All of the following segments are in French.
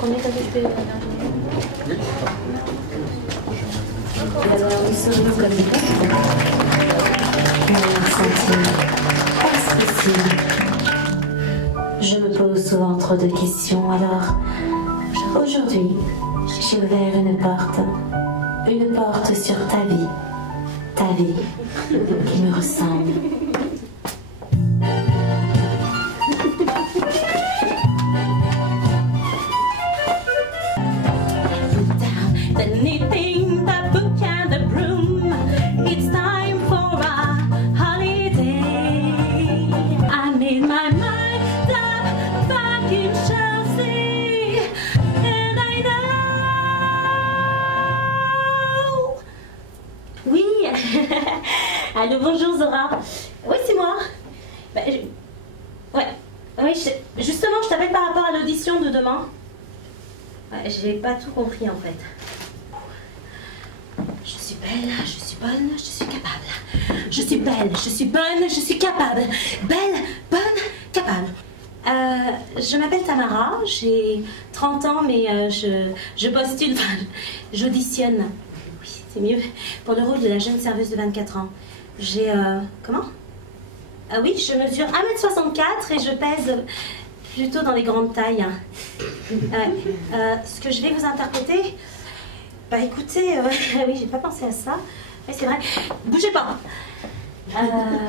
Combien t'as fait la dernière journée? Et alors, ils sont comme ça? 1 centime. Pas possible. Je me pose souvent trop de questions, alors aujourd'hui, j'ai ouvert une porte sur ta vie qui me ressemble. Allô, bonjour Zora. Oui, c'est moi. Ouais, justement, je t'appelle par rapport à l'audition de demain. Ouais, j'ai pas tout compris en fait. Je suis belle, je suis bonne, je suis capable. Je suis belle, je suis bonne, je suis capable. Belle, bonne, capable. Je m'appelle Tamara, j'ai 30 ans, mais je postule, enfin, j'auditionne. Oui, c'est mieux. Pour le rôle de la jeune serveuse de 24 ans. J'ai, comment? Ah oui, je mesure 1m64 et je pèse plutôt dans les grandes tailles. Ce que je vais vous interpréter, bah écoutez, oui, j'ai pas pensé à ça. Oui, c'est vrai. Bougez pas.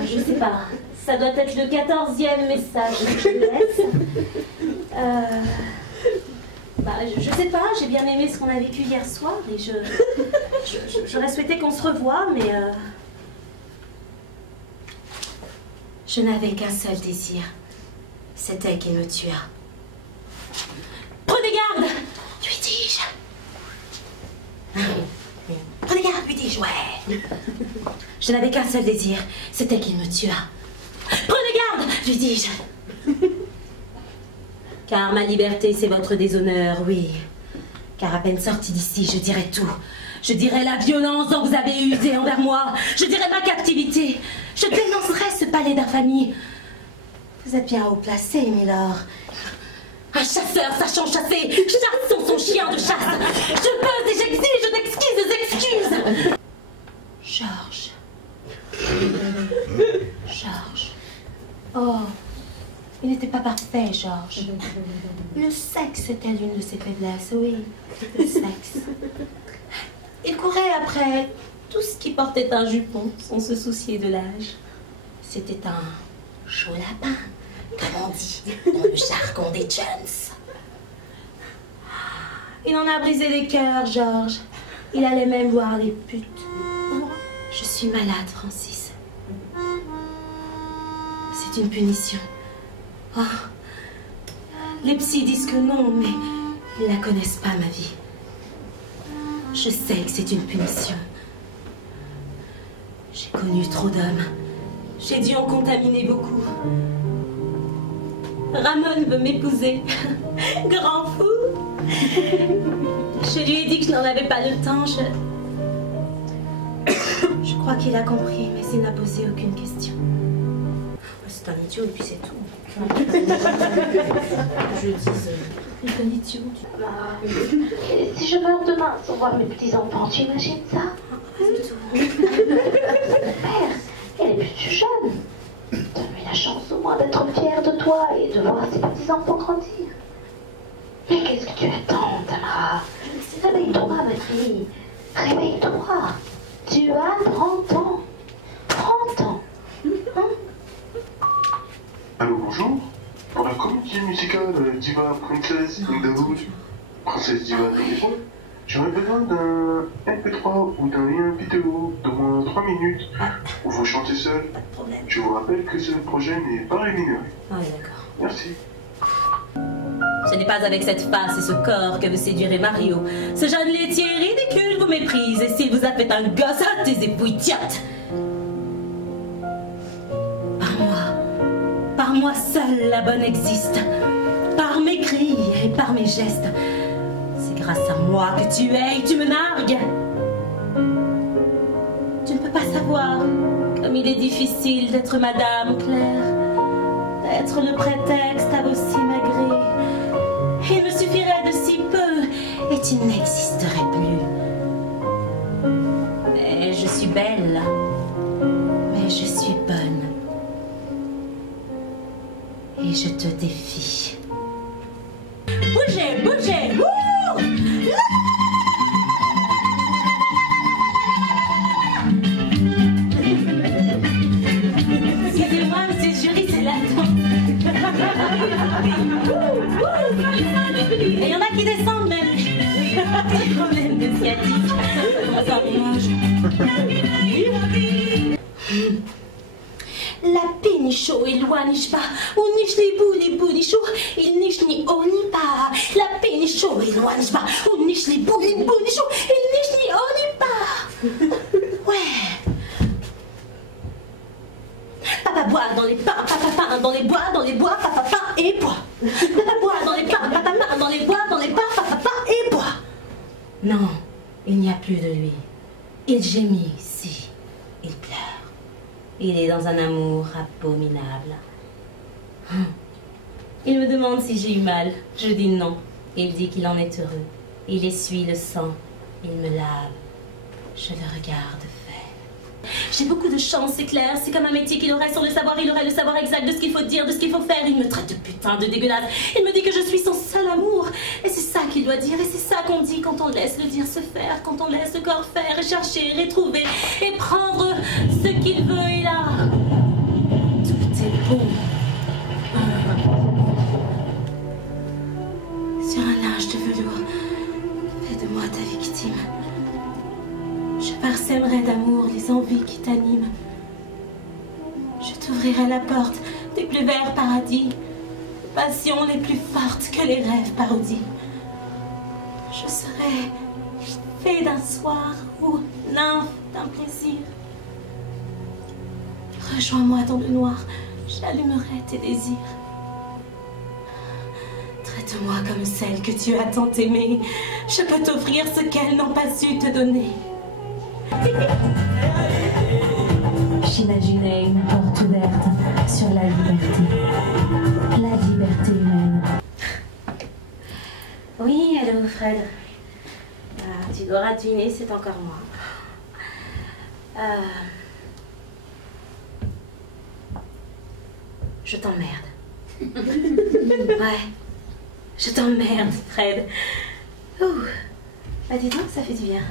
Je sais pas. Ça doit être le 14e message que je laisse. Je sais pas, j'ai bien aimé ce qu'on a vécu hier soir et j'aurais souhaité qu'on se revoie, mais je n'avais qu'un seul désir, c'était qu'il me tuât. Prenez garde, lui dis-je. Prenez garde, lui dis-je, ouais. Je n'avais qu'un seul désir, c'était qu'il me tuât. Prenez garde, lui dis-je. Car ma liberté, c'est votre déshonneur, oui. Car à peine sortie d'ici, je dirais tout. Je dirais la violence dont vous avez usé envers moi. Je dirais ma captivité. Je dénoncerai ce palais d'infamie. Vous êtes bien haut placé, Milord. Un chasseur sachant chasser, chassons son chien de chasse. Je pose et j'exige d'exquises excuses. Georges. Georges. Oh, il n'était pas parfait, Georges. Le sexe était l'une de ses faiblesses, oui. Le sexe. Il courait après tout ce qui portait un jupon sans se soucier de l'âge. C'était un chaud lapin, comme on dit dans le jargon des Jones. Il en a brisé des cœurs, Georges. Il allait même voir les putes. Je suis malade, Francis. C'est une punition. Oh. Les psys disent que non, mais ils ne la connaissent pas, ma vie. Je sais que c'est une punition. J'ai connu trop d'hommes. J'ai dû en contaminer beaucoup. Ramon veut m'épouser. Grand fou. Je lui ai dit que je n'en avais pas le temps. Je crois qu'il a compris, mais il n'a posé aucune question. C'est un idiot et puis c'est tout. Je dis, c'est un idiot. Si je meurs demain sans voir mes petits-enfants, tu imagines ça? Pas du tout. Père, elle est plus jeune. Donne-lui la chance au moins d'être fière de toi et de voir ses petits-enfants grandir. Mais qu'est-ce que tu attends, Tamara? Réveille-toi, ma fille. Réveille-toi. Tu as 30 ans. 30 ans. Hein? Allô, bonjour. Pour la comédie musicale Diva Princess in the Hood, Princesse Diva de l'époque, j'aurais besoin d'un MP3 ou d'un lien vidéo d'au moins 3 minutes où vous chantez seul. Pas de problème. Je vous rappelle que ce projet n'est pas rémunéré. Ah oui, d'accord. Merci. Ce n'est pas avec cette face et ce corps que vous séduirez Mario. Ce jeune laitier ridicule vous méprise et s'il vous a fait un gosse, à tes épouilles-tiottes. Par moi seule la bonne existe. Par mes cris et par mes gestes. C'est grâce à moi que tu es et tu me nargues. Tu ne peux pas savoir comme il est difficile d'être Madame Claire, d'être le prétexte à vos simagrées. Il tu n'existerais plus. Mais je suis belle, mais je suis bonne. Et je te défie. Bougez, bougez, wouh! Excusez-moi, monsieur le jury, c'est la danse. Et il y en a qui descendent même. Des problèmes de sciatique. La pénichot éloigne pas, ou niche les bounichou, il niche ni haut ni bas. La pénichot éloigne pas, ou niche les bounichou, il niche ni haut ni bas. Ouais. Papa boit dans les pains, papa pain dans les bois, papa pain et bois. Papa boit dans les pains, papa pain dans les bois, papa pain et bois. Non, il n'y a plus de lui. Il gémit, si, il pleure. Il est dans un amour abominable. Il me demande si j'ai eu mal. Je dis non. Il dit qu'il en est heureux. Il essuie le sang. Il me lave. Je le regarde faire. J'ai beaucoup de chance, c'est clair. C'est comme un métier qu'il aurait sans le savoir. Il aurait le savoir exact de ce qu'il faut dire, de ce qu'il faut faire. Il me traite de putain de dégueulasse. Il me dit que je suis son seul amour. Et c'est ça qu'il doit dire. Et c'est ça qu'on dit quand on laisse le dire se faire. Quand on laisse le corps faire et chercher, et trouver et prendre ce qu'il veut. Et là, tout est beau. Sur un linge de velours, fais de moi ta victime. Je parsèmerai d'amour les envies qui t'animent. Je t'ouvrirai la porte des plus verts paradis, passions les plus fortes que les rêves parodient. Je serai fée d'un soir ou nymphe d'un plaisir. Rejoins-moi dans le noir, j'allumerai tes désirs. Traite-moi comme celle que tu as tant aimée. Je peux t'offrir ce qu'elles n'ont pas su te donner. J'imaginais une porte ouverte sur la liberté humaine. Oui, allô Fred. Tu l'auras deviné, c'est encore moi. Je t'emmerde. Ouais, je t'emmerde, Fred. Ouh. Bah dis donc, ça fait du bien.